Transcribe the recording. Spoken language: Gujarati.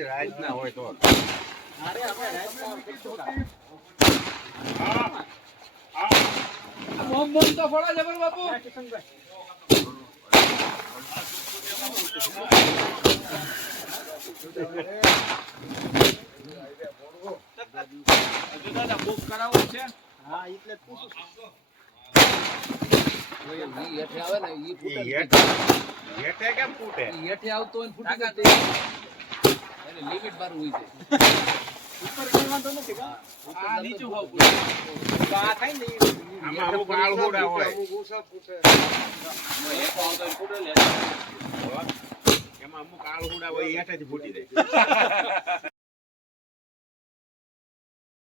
રાજના હોય તો તો ફળા જબર બાપુ દાદા બુક કરાવવું છે. હા એટલે પૂછું હેઠે આવે ને ઈ ફૂટે હેઠે કેમ ફૂટે હેઠે આવતો હોય ને ફૂટે એને લિમિટ બાર હોય છે ઉપર કરવાનો નથી કા આ નીચું હોવ આ થાય ને આમાં અમુક આળહુડા હોય અમુક ઓછા ફૂટે હેઠે આવતો હોય ફૂટે લે એમાં અમુક આળહુડા હોય હેઠેથી ફૂટી જાય